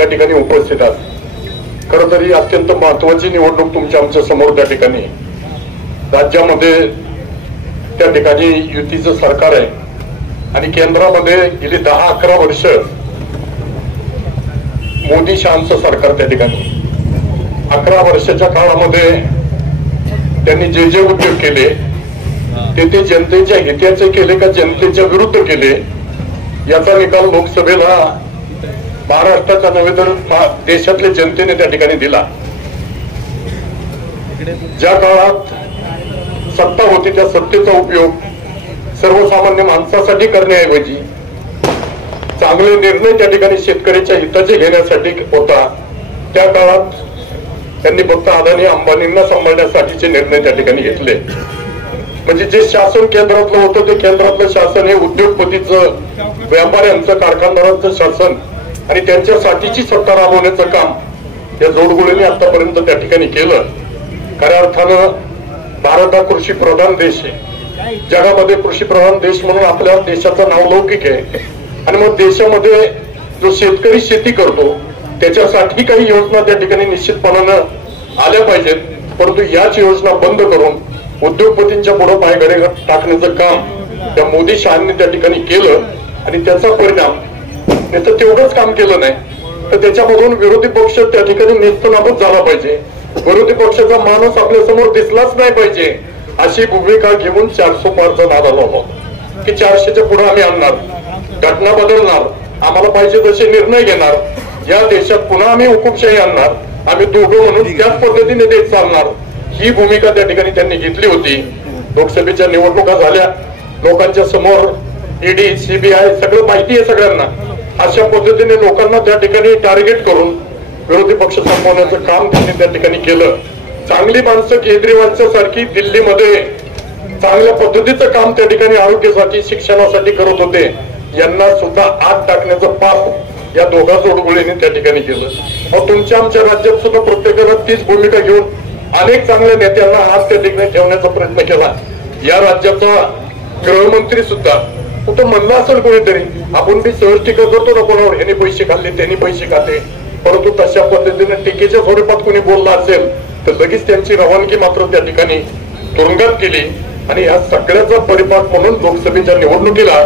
त्या ठिकाणी उपस्थित आहात। खरं तर ही अत्यंत महत्वाची निवडणूक तुमच्या आमच्या समोर त्या ठिकाणी राज्यामध्ये त्या ठिकाणी युतीचं सरकार आहे आणि केंद्रामध्ये गेली 10-11 वर्ष मोदी शहांचं सरकार त्या ठिकाणी 11 वर्षाच्या काळामध्ये त्यांनी जे जे उद्योग केले ते जनतेच्या हिताचे केले का जनतेच्या विरुद्ध केले याचा निकाल लोकसभेला महाराष्ट्राचा नव्हे तर देशातल्या जनतेने त्या ठिकाणी दिला। ज्या काळात सत्ता होती त्या सत्तेचा उपयोग सर्वसामान्य माणसासाठी करण्याऐवजी चांगले निर्णय त्या ठिकाणी शेतकऱ्याच्या हिताचे घेण्यासाठी होता, त्या काळात त्यांनी फक्त अदानी अंबानींना सांभाळण्यासाठीचे निर्णय त्या ठिकाणी घेतले। म्हणजे जे शासन केंद्रातलं होतं ते केंद्रातलं शासन हे उद्योगपतीचं, व्यापाऱ्यांचं, कारखानदारांचं शासन आणि त्यांच्यासाठीची सत्ता राबवण्याचं काम या जोडगोळीने आतापर्यंत त्या ठिकाणी केलं। खऱ्या अर्थानं भारत हा कृषी प्रधान देश आहे, जगामध्ये कृषी प्रधान देश म्हणून आपल्या देशाचं नाव लौकिक आहे आणि मग देशामध्ये जो शेतकरी शेती करतो त्याच्यासाठी काही योजना त्या ठिकाणी निश्चितपणानं आल्या पाहिजेत, परंतु याच योजना बंद करून उद्योगपतींच्या पुढे पायघडे टाकण्याचं काम त्या मोदी शहांनी त्या ठिकाणी केलं आणि त्याचा परिणाम त्याचं तेवढंच काम केलं नाही तर त्याच्यामधून विरोधी पक्ष त्या ठिकाणी नेस्तनाबूत झाला पाहिजे, विरोधी पक्षाचा माणूस आपल्या समोर दिसलाच नाही पाहिजे अशी भूमिका घेऊन 400 पारचा नारा लावला की 400च्या पुढे आम्ही आणणार, घटना बदलणार, आम्हाला पाहिजे तसे निर्णय घेणार, या देशात पुन्हा आम्ही हुकुमशाही आणणार, आम्ही दोघं म्हणून त्याच पद्धतीने देश चालणार, ही भूमिका त्या ठिकाणी त्यांनी घेतली होती। लोकसभेच्या निवडणुका झाल्या, लोकांच्या समोर ईडी, सीबीआय सगळं माहिती आहे सगळ्यांना, अशा पद्धतीने लोकांना त्या ठिकाणी टार्गेट करून विरोधी पक्ष संपवण्याचं काम त्यांनी त्या ठिकाणी केलं। चांगली माणसं केजरीवालच्या सारखी दिल्लीमध्ये चांगल्या पद्धतीचं काम त्या ठिकाणी आरोग्यासाठी, शिक्षणासाठी करत होते, यांना सुद्धा आत टाकण्याचं पाप या दोघा जोडगोळीने त्या ठिकाणी केलं। मग तुमच्या आमच्या राज्यात सुद्धा प्रत्येकाला तीच भूमिका घेऊन अनेक चांगल्या नेत्यांना हात त्या ठिकाणी ठेवण्याचा प्रयत्न केला। या राज्याचा गृहमंत्री सुद्धा कुठं म्हणलं असेल कोणीतरी, आपण बी सहज टीका करतो ना कोणावर, यांनी पैसे खाल्ले त्यांनी पैसे खाते, परंतु तशा पद्धतीने टीकेच्या स्वरूपात कोणी बोलला असेल तर लगेच त्यांची रवानगी मात्र त्या ठिकाणी तुरुंगात केली आणि या सगळ्याचा परिपाक म्हणून लोकसभेच्या निवडणुकीला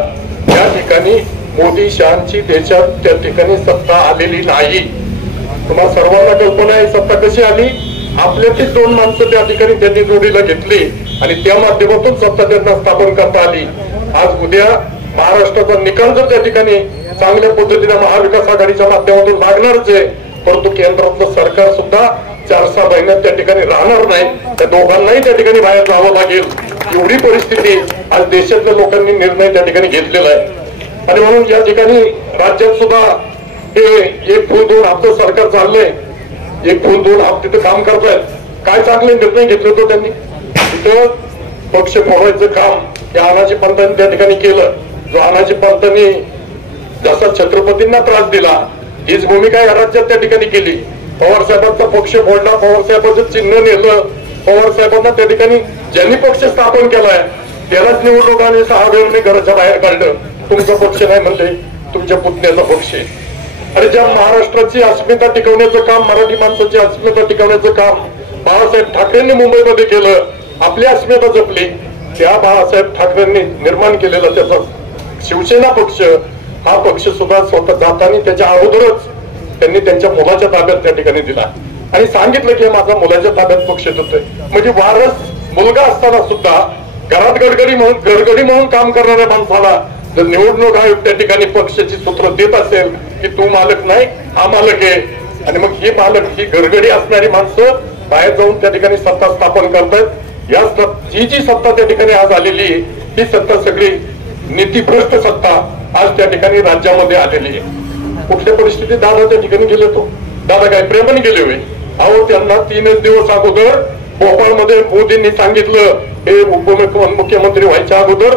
या ठिकाणी मोदी शहांची देशात त्या ठिकाणी सत्ता आलेली नाही। तुम्हाला सर्वांना कल्पना आहे सत्ता कशी आली, आपल्यातील 2 माणसं त्या ठिकाणी त्यांनी जोडीला घेतली आणि त्या माध्यमातून सत्ता त्यांना स्थापन करता आली। आज उद्या महाराष्ट्राचा निकाल जर त्या ठिकाणी चांगल्या पद्धतीने महाविकास आघाडीच्या माध्यमातून लागणारच आहे, परंतु केंद्रातलं सरकार सुद्धा 4-6 महिन्यात त्या ठिकाणी राहणार नाही, त्या दोघांनाही त्या ठिकाणी बाहेर जावं लागेल, एवढी परिस्थिती आज देशातल्या लोकांनी निर्णय त्या ठिकाणी घेतलेला आहे। आणि म्हणून या ठिकाणी राज्यात सुद्धा हे 1 फूल 2 हप्ते सरकार चाललंय, 1 फूल 2 हप्ते तिथे काम करतायत, काय चांगले निर्णय घेतले होते त्यांनी, तिथं पक्ष फोडायचं काम या अनाजी पंतांनी त्या ठिकाणी केलं। जो अनाजी पंतांनी जसा छत्रपतींना त्रास दिला हीच भूमिका या राज्यात त्या ठिकाणी केली। पवार साहेबांचा पक्ष फोडला, पवार साहेबांचं चिन्ह नेलं, पवार साहेबांना त्या ठिकाणी ज्यांनी पक्ष स्थापन केलाय त्यालाच निवडणुकांनी 6 वेळाने घराच्या बाहेर काढलं, तुमचा पक्ष नाही म्हणले, तुमच्या पुतण्याचा पक्ष आहे। अरे ज्या महाराष्ट्राची अस्मिता टिकवण्याचं काम, मराठी माणसाची अस्मिता टिकवण्याचं काम बाळासाहेब ठाकरेंनी मुंबईमध्ये केलं, आपली अस्मिता जपली, त्या बाळासाहेब ठाकरेंनी निर्माण केलेला त्याचा शिवसेना पक्ष हा पक्ष सुद्धा स्वतः जाताना त्याच्या अगोदरच त्यांनी त्यांच्या मुलाच्या ताब्यात त्या ठिकाणी दिला आणि सांगितलं की माझा मुलाच्या ताब्यात पक्ष देतोय। म्हणजे वारस मुलगा असताना सुद्धा घरात गडगडी म्हणून काम करणाऱ्या माणसाला जर निवडणूक आयोग त्या ठिकाणी पक्षाची सूत्र देत असेल की तू मालक नाही हा मालक आहे, आणि मग ही मालक ही गडगडी असणारी माणसं बाहेर जाऊन त्या ठिकाणी सत्ता स्थापन करतात, ही जी सत्ता त्या ठिकाणी आज आलेली ही सत्ता सगळी नीतीभ्रष्ट सत्ता आज त्या ठिकाणी राज्यामध्ये आलेली आहे। कुठल्या परिस्थितीत दादा त्या ठिकाणी गेले, तो दादा काय प्रेमाने गेले होय? अहो त्यांना 3 दिवस अगोदर भोपाळमध्ये मोदींनी सांगितलं हे उपमुख्यमंत्री व्हायच्या अगोदर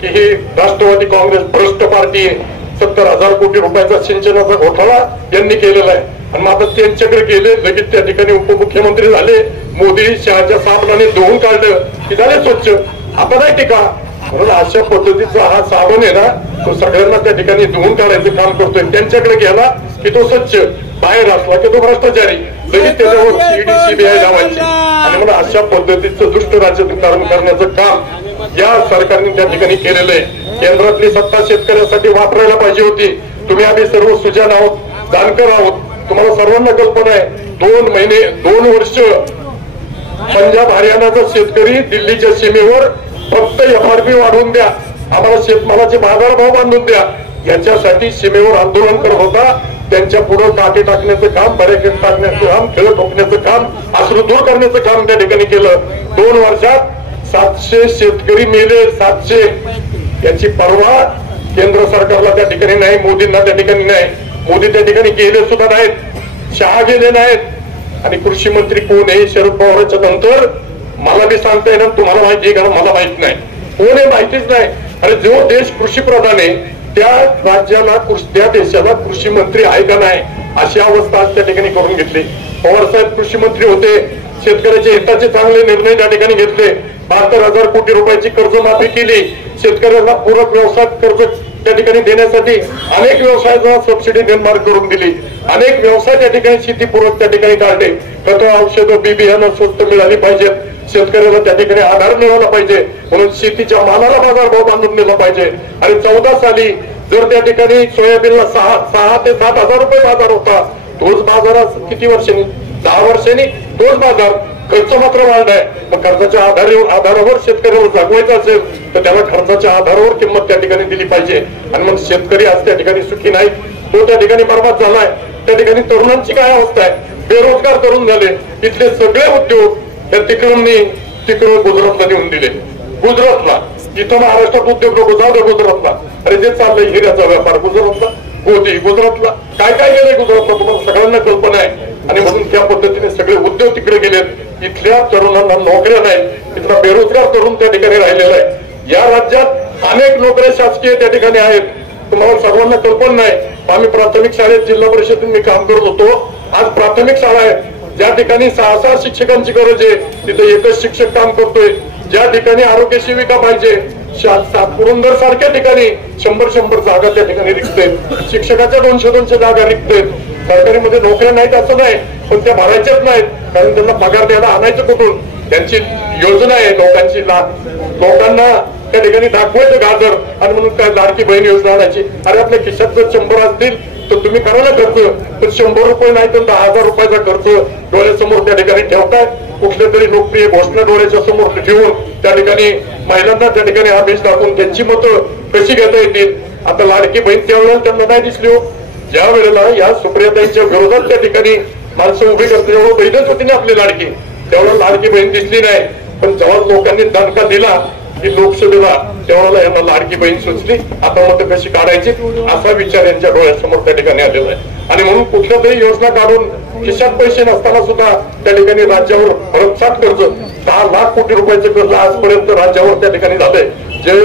की ही राष्ट्रवादी काँग्रेस भ्रष्ट पार्टी आहे, 70,000 कोटी रुपयाचा सिंचनाचा घोटाळा यांनी केलेला आहे, आणि मग आता त्यांच्याकडे गेले, लगेच त्या ठिकाणी उपमुख्यमंत्री झाले, मोदी शहाच्या साबणाने धुवून काढलं की झाले स्वच्छ, आता नाही टीका। म्हणून अशा पद्धतीचा हा साबण आहे ना तो सगळ्यांना त्या ठिकाणी धुवून काढायचं काम करतोय, त्यांच्याकडे गेला की तो स्वच्छ, बाहेर असला की तो भ्रष्टाचारी, लगेच त्याच्यावर सीडी सीबीआय लावायची आणि म्हणून अशा पद्धतीचं दुष्ट राजकारण करण्याचं काम या सरकारने त्या ठिकाणी केलेलं आहे. केंद्रातली सत्ता शेतकऱ्यासाठी वापरायला पाहिजे होती. तुम्ही आम्ही सर्व सुजाण आहोत, जाणकार आहोत, तुम्हाला सर्वांना कल्पना आहे. 2 महिने 2 वर्ष पंजाब हरियाणाचा शेतकरी दिल्लीच्या सीमेवर फक्त एमआरपी वाढवून द्या, आम्हाला शेतमालाचे बाजारभाव बांधून द्या, याच्यासाठी सीमेवर आंदोलन करत होता. त्यांच्या पुढे काठी टाकण्याचं काम, बॅरिकेड टाकण्याचं काम, खेळ ठोकण्याचं काम, अश्रू दूर करण्याचं काम त्या ठिकाणी केलं. 2 वर्षात 700 शेतकरी मेले, 700. याची पर्वा केंद्र सरकारला त्या ठिकाणी नाही, मोदींना त्या ठिकाणी नाही. मोदी त्या ठिकाणी गेले सुद्धा नाहीत, शहा गेले नाहीत. आणि कृषी मंत्री कोण आहे शरद पवारांच्या नंतर मला बी सांगता येणार, तुम्हाला माहिती आहे कारण मला माहित नाही कोण आहे, माहितीच नाही. अरे जो देश कृषी प्रधान आहे त्या राज्याला, त्या देशाला कृषी मंत्री आहे का नाही अशी अवस्था आज त्या ठिकाणी करून घेतली. पवार साहेब कृषी मंत्री होते, शेतकऱ्याच्या हिताचे चांगले निर्णय त्या ठिकाणी घेतले. 72,000 कोटी रुपयाची कर्जमाफी केली, शेतकऱ्यांना पूरक व्यवसाय कर्ज त्या ठिकाणी देण्यासाठी अनेक व्यवसायाला सबसिडी निर्माण करून दिली. अनेक व्यवसाय त्या ठिकाणी शेतीपूरक त्या ठिकाणी काढले. खतं, औषधं, बी बियाणं स्वस्त मिळाली पाहिजेत, शेतकऱ्याला त्या ठिकाणी आधार मिळाला पाहिजे, म्हणून शेतीच्या मालाला बाजारभाव बांधून दिला पाहिजे. आणि 14 साली जर त्या ठिकाणी सोयाबीनला 6 ते 7 हजार रुपये बाजार होता, तोच बाजारात किती वर्षांनी, 10 वर्षांनी तोच बाजार, खर्च मात्र वाढलाय. मग खर्चाच्या आधारावर शेतकऱ्याला जगवायचं असेल तर त्याला खर्चाच्या आधारावर किंमत त्या ठिकाणी दिली पाहिजे. आणि मग शेतकरी आज त्या ठिकाणी सुखी नाही, तो त्या ठिकाणी बर्बाद झालाय. त्या ठिकाणी तरुणांची काय अवस्था आहे, बेरोजगार तरुण झाले. इथले सगळे उद्योग त्या तिकडून गुजरातला नेऊन दिले. गुजरातला, इथं महाराष्ट्रात उद्योग नको, जाऊ दे गुजरातला. अरे जे चाललंय हिऱ्याचा व्यापार गुजरातला, होती गुजरातला, काय काय गेलंय गुजरातला तुम्हाला सगळ्यांना कल्पना आहे. आणि म्हणून त्या पद्धतीने सगळे उद्योग तिकडे गेलेत. इथल्या तरुणांना नोकऱ्या नाही, इथला बेरोजगार तरुण त्या ठिकाणी राहिलेला आहे. या राज्यात अनेक नोकऱ्या शासकीय त्या ठिकाणी आहेत, तुम्हाला सर्वांना कल्पना नाही. आम्ही प्राथमिक शाळेत जिल्हा परिषदेत मी काम करत होतो. आज प्राथमिक शाळा आहे ज्या ठिकाणी 6 शिक्षकांची गरज आहे, तिथे एकच शिक्षक काम करतोय. ज्या ठिकाणी आरोग्य सेविका पाहिजे, पुरंदर सारख्या ठिकाणी 100 जागा त्या ठिकाणी रिक्त आहेत. शिक्षकाच्या 200 जागा रिक्त आहेत. सरकारीमध्ये नोकऱ्या नाहीत असं नाही, पण त्या भरायच्याच नाहीत, कारण त्यांना पगार द्यायला आणायचं कुठून. त्यांची योजना आहे लोकांना त्या ठिकाणी दाखवायचं गाजर, आणि म्हणून काय लाडकी बहीण योजना आणायची. अरे आपल्या खिशात जर 100 असतील तर तुम्ही करा ना खर्च, तर 100 रुपये नाही तर 10,000 रुपयाचा खर्च डोळ्यासमोर त्या ठिकाणी ठेवताय. कुठल्या तरी लोकप्रिय घोषणा डोळ्याच्या समोर ठेवून त्या ठिकाणी महिलांना त्या ठिकाणी आदेश दाखवून त्यांची मतं कशी घेता येतील. आता लाडकी बहीण त्यावेळेला त्यांना नाही दिसली हो. ज्या वेळेला या सुप्रियाताईंच्या विरोधात त्या ठिकाणी माणसं उभी करते, जेव्हा बहीणच होती ना आपली लाडकी, त्यावेळेला लाडकी बहीण दिसली नाही. पण जेव्हा लोकांनी दणका दिला की लोकसभेला, त्यावेळेला यांना लाडकी बहीण सुचली. आता मत कशी काढायची असा विचार यांच्या डोळ्यासमोर त्या ठिकाणी आलेला आहे. आणि म्हणून कुठल्या तरी योजना काढून खिशात पैसे नसताना सुद्धा त्या ठिकाणी राज्यावर भरमसाठ कर्ज, 10 लाख कोटी रुपयाचं कर्ज आजपर्यंत राज्यावर त्या ठिकाणी झालंय. जे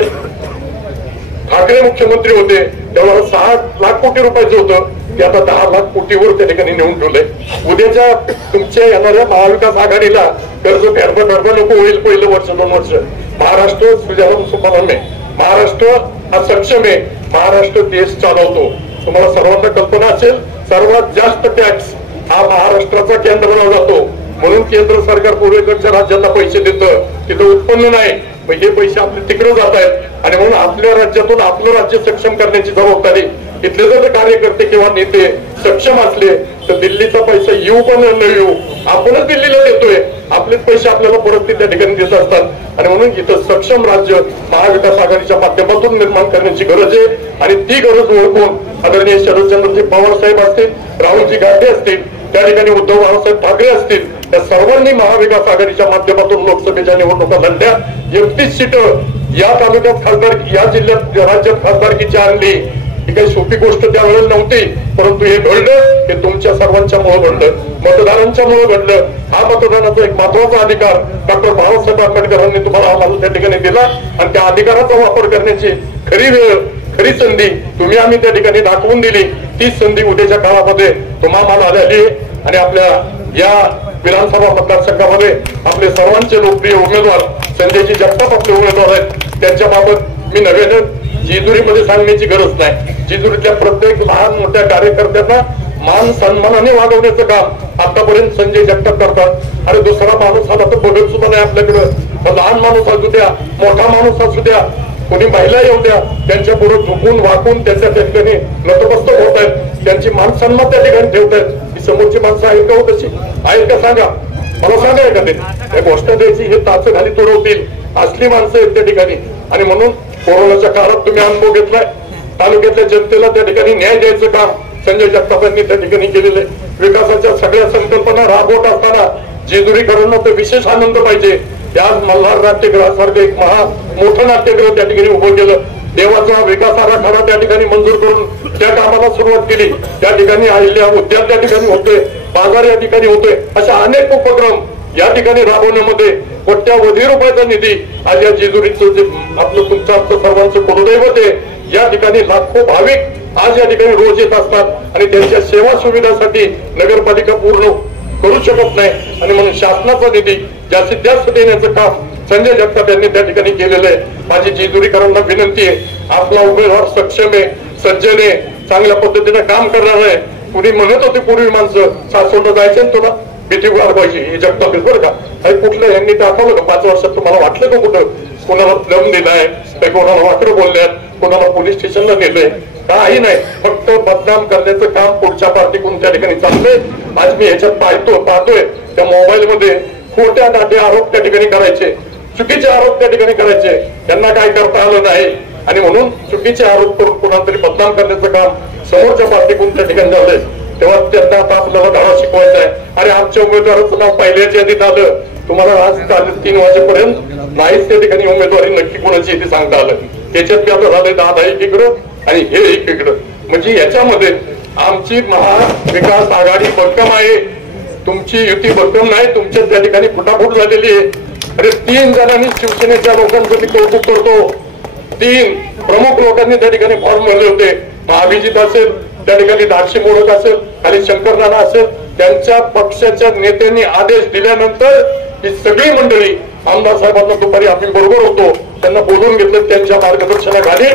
ठाकरे मुख्यमंत्री होते त्यावेळेला 6 लाख कोटी रुपयाचं होतं, ते आता 10 लाख कोटीवर त्या ठिकाणी नेऊन ठेवलंय. उद्याच्या तुमच्या येणाऱ्या महाविकास आघाडीला कर्ज फेडबा नको होईल. पहिलं वर्ष 2 वर्ष महाराष्ट्र सुजलाम सुफलाम आहे, महाराष्ट्र हा सक्षम आहे, महाराष्ट्र देश चालवतो. तुम्हाला सर्वांना कल्पना असेल सर्वात जास्त टॅक्स हा महाराष्ट्राचा केंद्राला जातो. म्हणून केंद्र सरकार पूर्वेकडच्या राज्यांना पैसे देतं, तिथं उत्पन्न नाही, हे पैसे आपले तिकडे जात आहेत. आणि म्हणून आपल्या राज्यातून आपलं राज्य सक्षम करण्याची जबाबदारी इथले जर कार्यकर्ते किंवा नेते सक्षम असले तर दिल्लीचा पैसा येऊ पण न येऊ आपणच दिल्लीला देतोय, आपलेच पैसे आपल्याला परत त्या ठिकाणी देत असतात. आणि म्हणून इथं सक्षम राज्य महाविकास आघाडीच्या माध्यमातून निर्माण करण्याची गरज आहे. आणि ती गरज ओळखून आदरणीय शरदचंद्रजी पवार साहेब असतील, राहुलजी गांधी असतील, त्या ठिकाणी उद्धव बाळासाहेब ठाकरे असतील, त्या सर्वांनी महाविकास आघाडीच्या माध्यमातून लोकसभेच्या निवडणुका लढल्या. 31 सीट या तालुक्यात खासदार, या जिल्ह्यात राज्यात खासदारकीची आणली. ही काही सोपी गोष्ट त्यावेळेला नव्हती, परंतु हे घडलं हे तुमच्या सर्वांच्या मुळे घडलं, मतदारांच्या मुळे घडलं. हा मतदानाचा एक महत्वाचा अधिकार डॉक्टर बाबासाहेब आंबेडकरांनी तुम्हाला आम्हाला त्या ठिकाणी दिला. आणि त्या अधिकाराचा वापर करण्याची खरी वेळ, खरी संधी तुम्ही आम्ही त्या ठिकाणी दाखवून दिली. तीच संधी उद्याच्या काळामध्ये तुम्हाला आली. आणि आपल्या या विधानसभा मतदारसंघामध्ये आपले सर्वांचे लोकप्रिय उमेदवार संजयजी जगताप आपले उमेदवार आहेत. त्यांच्याबाबत मी नव्याने जेजुरीमध्ये सांगण्याची गरज नाही. जेजुरीतल्या प्रत्येक लहान मोठ्या कार्यकर्त्यांना मान सन्मानाने वागवण्याचं काम आतापर्यंत संजय जगताप करतात. अरे दुसरा माणूस आला तर बघत सुद्धा नाही आपल्याकडं. लहान माणूस असू द्या, मोठा माणूस असू द्या, कोणी महिला येऊ द्या, त्यांच्या पुढे झुकून वाकून त्यांच्या त्या ठिकाणी नतमस्तक होत आहेत, त्यांची मान सन्मान त्या ठिकाणी ठेवतायत. ही समोरची माणसं आहेत का हो तशी? आहेत का सांगा, मला सांगा एखादी गोष्ट द्यायची हे ताच खाली तुडवतील असली माणसं आहेत त्या ठिकाणी. आणि म्हणून कोरोनाच्या काळात तुम्ही अनुभव घेतलाय, तालुक्यातल्या जनतेला त्या ठिकाणी न्याय द्यायचं काम संजय जगताप यांनी त्या ठिकाणी केलेलं आहे. विकासाच्या सगळ्या संकल्पना राबवत असताना जेजुरीकरांना तर विशेष आनंद पाहिजे. त्या मल्हार नाट्यगृहासारखं एक मोठं नाट्यगृह त्या ठिकाणी उभं केलं. देवाचा विकास आराखडा त्या ठिकाणी मंजूर करून त्या कामाला सुरुवात केली. त्या ठिकाणी अहिल्या उद्यान त्या ठिकाणी होते, बाजार या ठिकाणी होते. अशा अनेक उपक्रम या ठिकाणी राबवण्यामध्ये कोट्यावधी रुपयाचा निधी आज या जेजुरीचं जे आपलं तुमचं सर्वांचं कुलदैवत आहे, या ठिकाणी लाखो भाविक आज या ठिकाणी रोज येत असतात आणि त्यांच्या सेवा सुविधासाठी नगरपालिका पूर्ण करू शकत नाही. आणि म्हणून शासनाचा निधी जास्तीत जास्त देण्याचं काम संजय जगताप यांनी त्या ठिकाणी केलेलं आहे. माझी जेजुरीकरांना विनंती आहे, आपला उमेदवार सक्षम आहे, सज्जन आहे, चांगल्या पद्धतीने काम करणार आहे. कुणी म्हणत होते पूर्वी माणसं सासवडला जायचं तुला भीती पाहिजे, हे जगताप बरं का. काही कुठलं यांनी दाखवलं का 5 वर्षात? तुम्हाला वाटलं का कुठं कोणाला दम दिलाय, काही कोणाला वाकडं बोलल्यात, कोणाला पोलीस स्टेशनला नेलंय? काही नाही, फक्त बदनाम करण्याचं काम पुढच्या पार्टीकडून त्या ठिकाणी चाललंय. आज मी ह्याच्यात पाहतोय त्या मोबाईल मध्ये खोट्या नाटे आरोप त्या ठिकाणी करायचे, चुकीचे आरोप त्या ठिकाणी करायचे, त्यांना काय करता आलं नाही. आणि म्हणून चुकीचे आरोप करून कोणाला तरी बदनाम करण्याचं काम समोरच्या पार्टीकडून त्या ठिकाणी झालंय. तेव्हा त्यांना आता आपल्याला धडा शिकवायचा आहे. अरे आमच्या उमेदवाराचं नाव पहिल्याच्या यादीत आलं, तुम्हाला आज 3 वाजेपर्यंत नाहीच त्या ठिकाणी उमेदवारी नक्की कोणाची येते सांगता आलं. त्याच्यात बी आता झालंय 10 एकीकडं आणि हे एकीकडं. म्हणजे याच्यामध्ये आमची महाविकास आघाडी भक्कम आहे, तुमची युती भक्कम नाही. तुमच्या त्या ठिकाणी फुटाफूट झालेली आहे. अरे 3 जणांनी शिवसेनेच्या लोकांचं मी कौतुक करतो. 3 प्रमुख लोकांनी त्या ठिकाणी फॉर्म भरले होते. अभिजित असेल, त्या ठिकाणी धाकशी मोडक असेल, खाली शंकर नाना असेल, त्यांच्या पक्षाच्या नेत्यांनी आदेश दिल्यानंतर ही सगळी मंडळी आमदार साहेबांना दुपारी आम्ही बरोबर होतो, त्यांना बोलून घेतलं. त्यांच्या मार्गदर्शनाखाली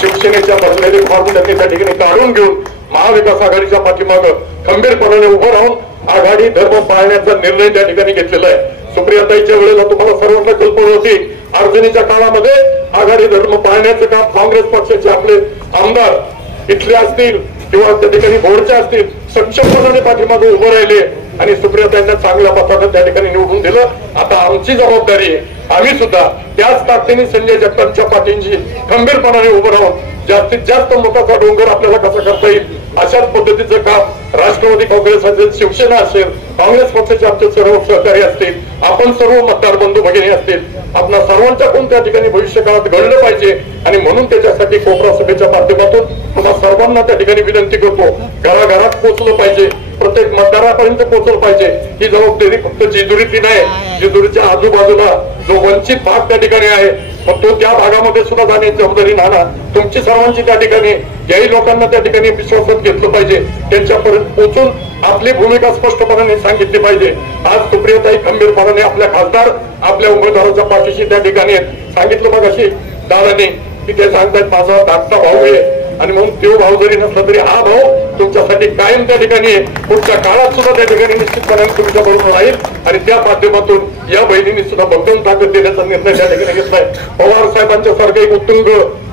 शिवसेनेच्या भरलेले फॉर्म त्यांनी त्या ठिकाणी काढून घेऊन महाविकास आघाडीच्या पाठीमागं खंबीरपणाने उभं राहून आघाडी धर्म पाळण्याचा निर्णय त्या ठिकाणी घेतलेला आहे. सुप्रियाताईच्या वेळेला तुम्हाला सर्वांना कल्पना होती, अडचणीच्या काळामध्ये आघाडी धर्म पाळण्याचं काम काँग्रेस पक्षाचे आपले आमदार इथले असतील किंवा त्या ठिकाणी बोर्डचे असतील सक्षमपणाने पाठीमागे उभं राहिले आणि सुप्रियाताईंना चांगल्या मतानं त्या ठिकाणी निवडून दिलं. आता आमची जबाबदारी आहे, आम्ही सुद्धा त्याच ताकदीने संजय जगतापच्या पाठींशी खंबीरपणाने उभं राहून जास्तीत जास्त मताचा डोंगर आपल्याला कसा करता येईल अशाच पद्धतीचं काम राष्ट्रवादी काँग्रेस असेल, शिवसेना असेल, काँग्रेस पक्षाचे आमचे सर्व सहकारी असतील, आपण सर्व मतदार बंधू भगिनी असतील, आपल्या सर्वांच्या कोण त्या ठिकाणी भविष्य काळात घडलं पाहिजे. आणि म्हणून त्याच्यासाठी कोपरा सभेच्या माध्यमातून तुम्हाला सर्वांना त्या ठिकाणी विनंती करतो, घराघरात पोहोचलं पाहिजे, प्रत्येक मतदारापर्यंत पोहोचलं पाहिजे. ही जबाबदारी फक्त जेजुरीतली नाही, जेजुरीच्या आजूबाजूला जो वंचित भाग त्या ठिकाणी आहे मग तो त्या भागामध्ये सुद्धा जाण्याची जबाबदारी नाना तुमची सर्वांची त्या ठिकाणी. याही लोकांना त्या ठिकाणी विश्वासात घेतलं पाहिजे, त्यांच्यापर्यंत पोहोचून आपली भूमिका स्पष्टपणाने सांगितली पाहिजे. आज सुप्रियाताई खंबीरपणाने आपल्या खासदार आपल्या उमेदवाराच्या पाठीशी त्या ठिकाणी सांगितलं मग अशी दादाने की ते सांगतायत माझा धाकटा भाऊ आहे आणि म्हणून तो भाऊ जरी नसला तरी हा भाऊ तुमच्यासाठी कायम त्या ठिकाणी पुढच्या काळात सुद्धा त्या ठिकाणी निश्चितपणाने तुमच्या बरोबर राहील. आणि त्या माध्यमातून या बहिणींनी सुद्धा भक्कम ताकद देण्याचा निर्णय त्या ठिकाणी घेतलाय. पवार साहेबांच्या सारखं एक उत्तुंग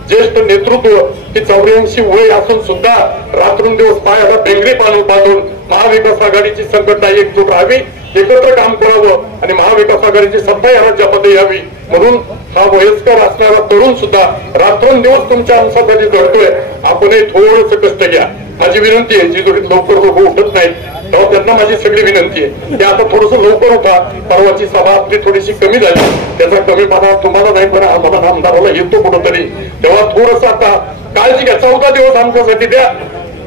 ज्येष्ठ नेतृत्व की 84 वय असून सुद्धा रात्रंदिवस पायाला बेंगरी बांधून महाविकास आघाडीची संघटना एकजूट राहावी, एकत्र काम करावं आणि महाविकास आघाडीची सत्ता या राज्यामध्ये यावी. म्हणून हा वयस्कर असणारा तरुण सुद्धा रात्रंदिवस तुमच्या अंशासाठी घडतोय. आपणही थोडंसं कष्ट घ्या, माझी विनंती आहे. जेजुरीत लवकर लोक उठत नाहीत तेव्हा त्यांना माझी सगळी विनंती आहे की आता थोडस लवकर उठा. परवाची सभा आपली थोडीशी कमी झाली, त्याचा कमीपणा तुम्हाला नाही पण आम्हाला आमदाराला येतो कुठंतरी. तेव्हा थोडस आता काळजी घ्या, 14 दिवस आमच्यासाठी द्या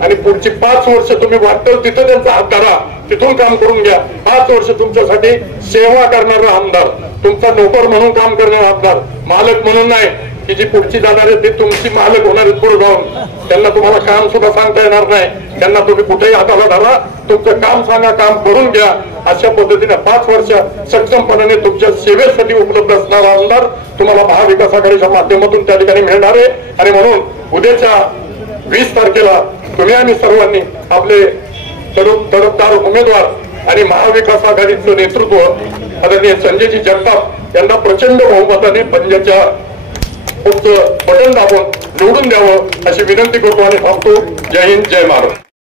आणि पुढची 5 वर्ष तुम्ही वाटतं तिथं त्यांचा हात धरा, तिथून काम करून घ्या. 5 वर्ष तुमच्यासाठी सेवा करणारा आमदार, तुमचा नोकर म्हणून काम करणारा आमदार, मालक म्हणून नाही की जी पुढची जाणार आहे ते तुमची मालक होणार आहेत पुढे जाऊन. त्यांना तुम्हाला काम सुद्धा सांगता येणार नाही, त्यांना तुम्ही कुठेही हाताला धरा, तुमचं काम सांगा, काम करून घ्या. अशा पद्धतीने 5 वर्ष सक्षमपणाने तुमच्या सेवेसाठी उपलब्ध असणारा आमदार तुम्हाला महाविकास आघाडीच्या माध्यमातून त्या ठिकाणी मिळणार आहे. आणि म्हणून उद्याच्या 20 तारखेला तुम्ही आम्ही सर्वांनी आपले तडफदार उमेदवार आणि महाविकास आघाडीचं नेतृत्व आदरणीय संजयजी जगताप यांना प्रचंड बहुमताने पंजाच्या बटन दाबून निवडून द्यावं अशी विनंती करतो आणि थांबतो. जय हिंद, जय महाराष्ट्र.